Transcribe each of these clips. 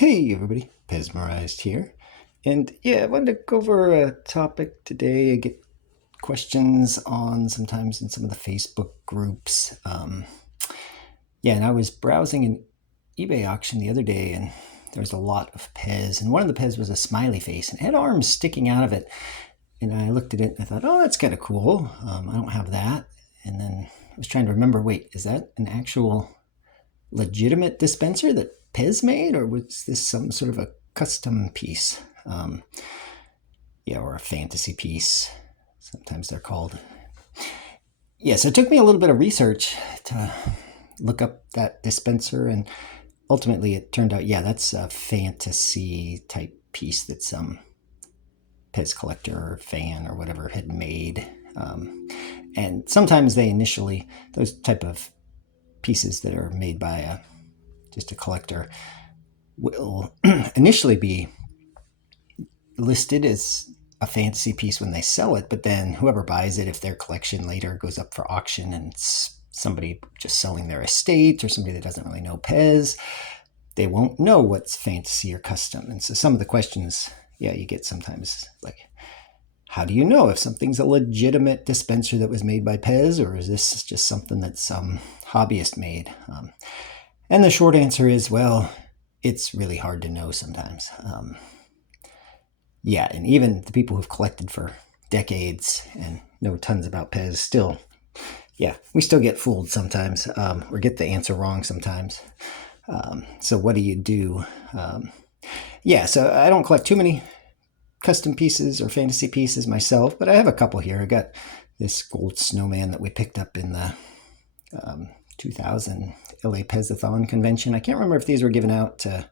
Hey everybody, Pesmerized here. And yeah, I wanted to go over a topic today. I get questions on sometimes in some of the Facebook groups. And I was browsing an eBay auction the other day and there was a lot of Pez. And one of the Pez was a smiley face and it had arms sticking out of it. And I looked at it and I thought, oh, that's kind of cool. I don't have that. And then I was trying to remember, wait, is that an actual legitimate dispenser that Pez made, or was this some sort of a custom piece? Or a fantasy piece. Sometimes they're called. Yeah, so it took me a little bit of research to look up that dispenser, and ultimately it turned out, yeah, that's a fantasy type piece that some Pez collector or fan or whatever had made. And sometimes those type of pieces that are made by just a collector will initially be listed as a fantasy piece when they sell it, but then whoever buys it, if their collection later goes up for auction and it's somebody just selling their estate or somebody that doesn't really know Pez, they won't know what's fantasy or custom. And so some of the questions, you get sometimes like, how do you know if something's a legitimate dispenser that was made by Pez, or is this just something that some hobbyist made? And the short answer is, well, it's really hard to know sometimes. And even the people who've collected for decades and know tons about Pez still, we still get fooled sometimes, or get the answer wrong sometimes. So what do you do? So I don't collect too many custom pieces or fantasy pieces myself, but I have a couple here. I got this gold snowman that we picked up in the 2000 LA Pezathon convention. I can't remember if these were given out to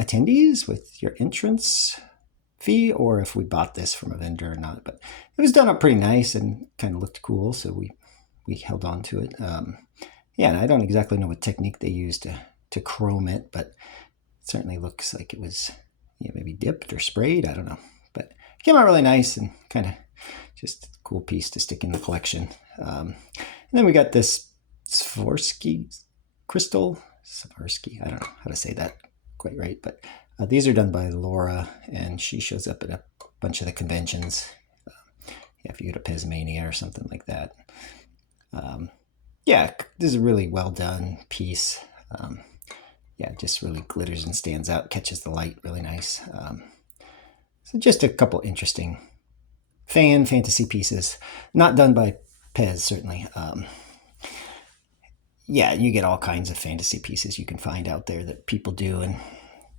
attendees with your entrance fee or if we bought this from a vendor or not, but it was done up pretty nice and kind of looked cool, so we held on to it. And I don't exactly know what technique they used to chrome it, but it certainly looks like it was maybe dipped or sprayed, I don't know, but it came out really nice and kind of just a cool piece to stick in the collection. And then we got this Swarovski crystal. Swarovski, I don't know how to say that quite right, but these are done by Laura, and she shows up at a bunch of the conventions. If you go to Pezmania or something like that. This is a really well done piece. It just really glitters and stands out, catches the light really nice. So just a couple interesting fantasy pieces, not done by Pez, certainly. You get all kinds of fantasy pieces you can find out there that people do, and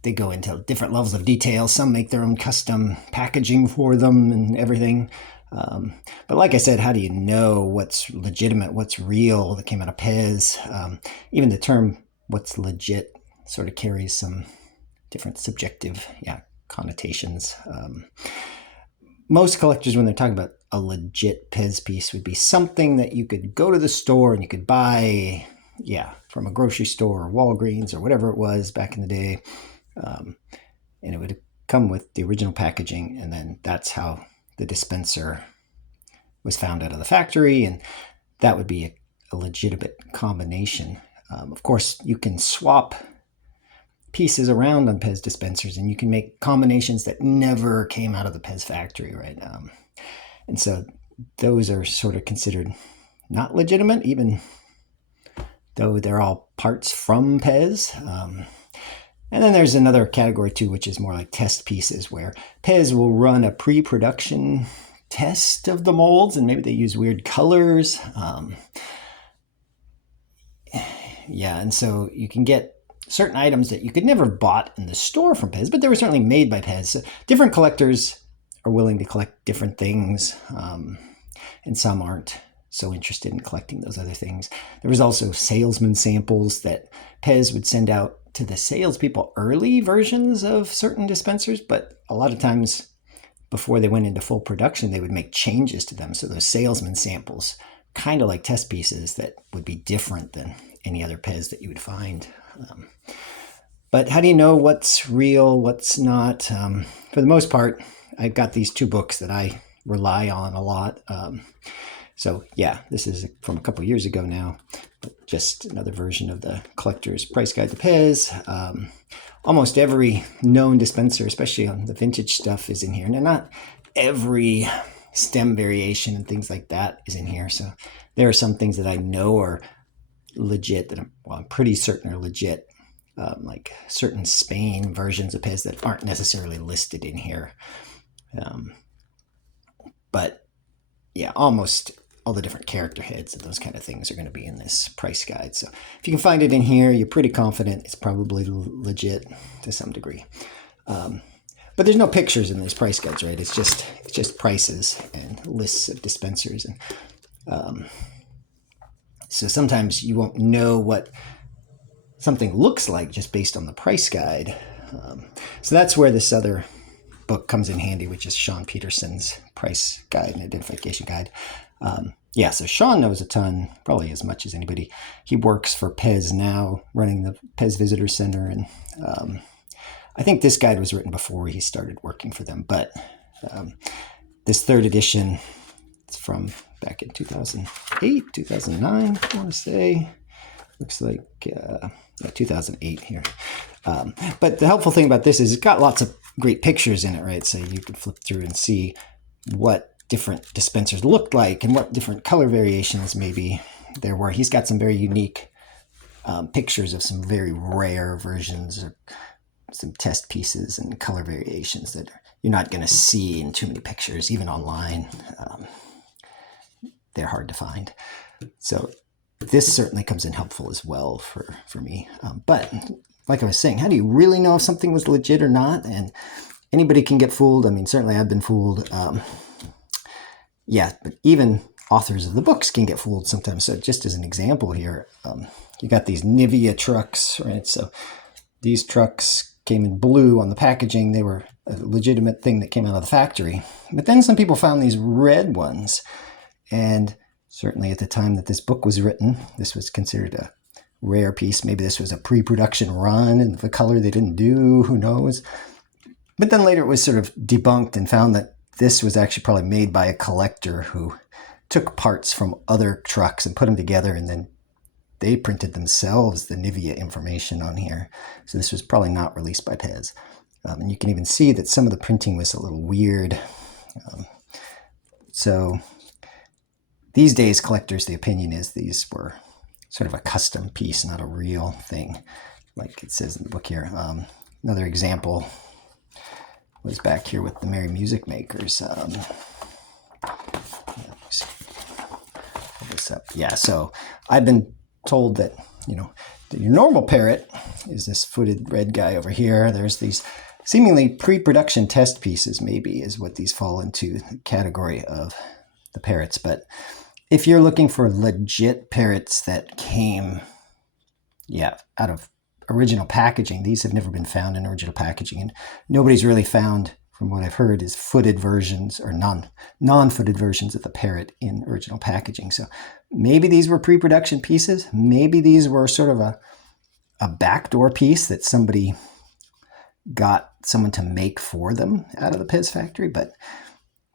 they go into different levels of detail. Some make their own custom packaging for them and everything. But like I said, how do you know what's legitimate, what's real that came out of Pez? Even the term what's legit sort of carries some different subjective connotations. Most collectors, when they're talking about a legit Pez piece, would be something that you could go to the store and you could buy, from a grocery store or Walgreens or whatever it was back in the day. And it would come with the original packaging, and then that's how the dispenser was found out of the factory, and that would be a legitimate combination. Of course, you can swap pieces around on Pez dispensers, and you can make combinations that never came out of the Pez factory, right? And so those are sort of considered not legitimate, even though they're all parts from Pez. And then there's another category too, which is more like test pieces, where Pez will run a pre-production test of the molds, and maybe they use weird colors. And so you can get certain items that you could never have bought in the store from Pez, but they were certainly made by Pez. So different collectors are willing to collect different things, and some aren't so interested in collecting those other things. There was also salesman samples that Pez would send out to the salespeople, early versions of certain dispensers, but a lot of times before they went into full production, they would make changes to them. So those salesman samples, kind of like test pieces that would be different than any other Pez that you would find. But how do you know what's real, what's not? For the most part, I've got these two books that I rely on a lot. This is from a couple years ago now, but just another version of the Collector's Price Guide to Pez. almost every known dispenser, especially on the vintage stuff, is in here. Now, not every stem variation and things like that is in here. So there are some things that I know are legit that I'm pretty certain are legit. Like certain Spain versions of Pez that aren't necessarily listed in here. But yeah, almost all the different character heads and those kind of things are going to be in this price guide. So if you can find it in here, you're pretty confident it's probably legit to some degree. But there's no pictures in these price guides, right? It's just prices and lists of dispensers. And so sometimes you won't know what something looks like just based on the price guide. So that's where this other book comes in handy, which is Sean Peterson's price guide and identification guide. Yeah, so Sean knows a ton, probably as much as anybody. He works for Pez now, running the Pez Visitor Center. And I think this guide was written before he started working for them. But this third edition, it's from back in 2008, 2009, I want to say. Looks like 2008 here. But the helpful thing about this is it's got lots of great pictures in it, right? So you can flip through and see what different dispensers looked like and what different color variations maybe there were. He's got some very unique pictures of some very rare versions or some test pieces and color variations that you're not going to see in too many pictures, even online. They're hard to find. So this certainly comes in helpful as well for me. But like I was saying, how do you really know if something was legit or not? And anybody can get fooled. I mean, certainly I've been fooled. Yeah, but even authors of the books can get fooled sometimes. So just as an example here, you got these Nivea trucks, right? So these trucks came in blue on the packaging. They were a legitimate thing that came out of the factory. But then some people found these red ones. And certainly at the time that this book was written, this was considered a rare piece. Maybe this was a pre-production run and the color they didn't do, who knows? But then later it was sort of debunked and found that this was actually probably made by a collector who took parts from other trucks and put them together, and then they printed themselves the Nivea information on here. So this was probably not released by Pez. And you can even see that some of the printing was a little weird. So these days, collectors, the opinion is these were sort of a custom piece, not a real thing, like it says in the book here. Another example was back here with the Merry Music Makers. Pull this up. Yeah, so I've been told that, your normal parrot is this footed red guy over here. There's these seemingly pre-production test pieces, maybe, is what these fall into the category of the parrots. But if you're looking for legit parrots that came, out of original packaging, these have never been found in original packaging, and nobody's really found, from what I've heard, is footed versions or non-footed versions of the parrot in original packaging. So maybe these were pre-production pieces. Maybe these were sort of a backdoor piece that somebody got someone to make for them out of the Pez factory, but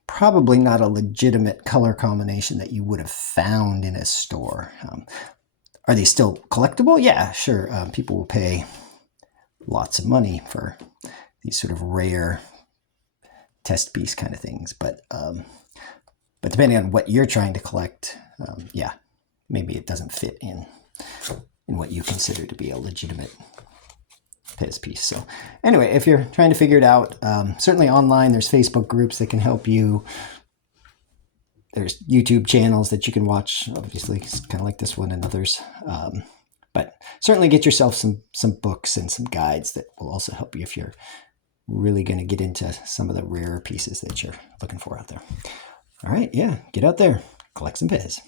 probably not a legitimate color combination that you would have found in a store. Are they still collectible? Yeah, sure. People will pay lots of money for these sort of rare test piece kind of things. But depending on what you're trying to collect, maybe it doesn't fit in what you consider to be a legitimate Pez piece. So anyway, if you're trying to figure it out, certainly online, there's Facebook groups that can help you. There's YouTube channels that you can watch, obviously, kind of like this one and others. But certainly get yourself some books and some guides that will also help you if you're really going to get into some of the rarer pieces that you're looking for out there. All right, get out there, collect some Pez.